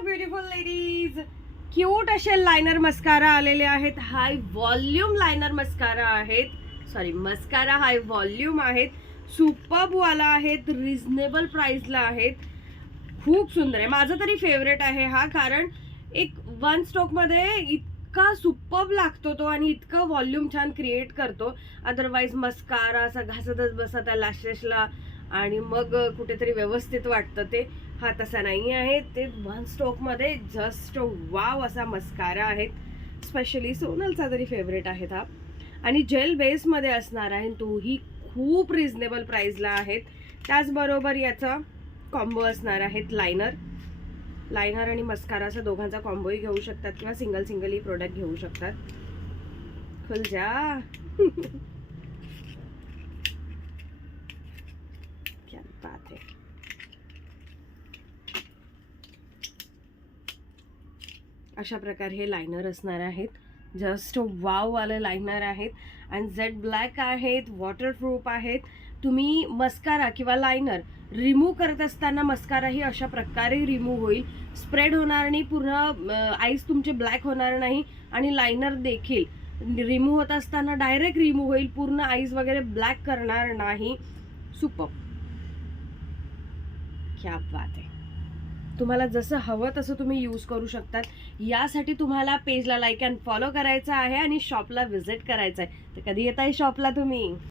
Beautiful ladies, cute असे liner mascara आलेले आहेत. हाय व्हॉल्यूम लायनर मस्कारा आहेत. सॉरी, मस्कारा हाय व्हॉल्यूम आहेत. सुपर्ब वाला आहेत. रिझनेबल प्राइसला आहेत. खूप सुंदर आहे. माझा तरी फेवरेट आहे हा, कारण एक वन स्ट्रोक मध्ये इतका सुपर्ब लागतो तो आणि इतकं व्हॉल्यूम छान क्रिएट करतो. अदरवाईज मस्कारा असा घासतच बसा त्या लॅशेसला आणि मग कुठेतरी व्यवस्थित वाटतं ते. हा तसा नाही आहे. ते वन स्ट्रोक मध्ये जस्ट वाव असा मस्कारा आहेत. स्पेशली सोनलचा तरी फेवरेट आहेत हा. आणि जेल बेस मध्ये असणार आहे. तोही खूप रिझनेबल प्राइसला आहेत. त्याचबरोबर याचा कॉम्बो असणार आहेत लायनर आणि मस्कारा असा दोघांचा कॉम्बोही घेऊ शकतात किंवा सिंगल ही प्रोडक्ट घेऊ शकतात. खुल जा. क्या बात है. अशा प्रकारे हे लायनर असणार आहेत. जस्ट वाव वाले लायनर आहेत आणि जेड ब्लॅक आहेत. वॉटरप्रूफ आहेत. तुम्ही मस्कारा किंवा लायनर रिमूव्ह करत असताना मस्कारा ही अशा प्रकारे रिमूव्ह होईल. स्प्रेड होणार नाही, पूर्ण आईज तुमचे ब्लॅक होणार नाही आणि लायनर देखील रिमूव्ह होत असताना डायरेक्ट रिमूव्ह होईल. पूर्ण आईज वगैरे ब्लॅक करणार नाही. सुपर. क्या बात आहे. तुम्हाला जसं हवं तसं तुम्ही यूज करू शकतात. यासाठी तुम्हाला पेजला लाईक अँड फॉलो करायचं आहे आणि शॉपला व्हिजिट करायचं आहे. तर कधी येताय शॉपला तुम्ही?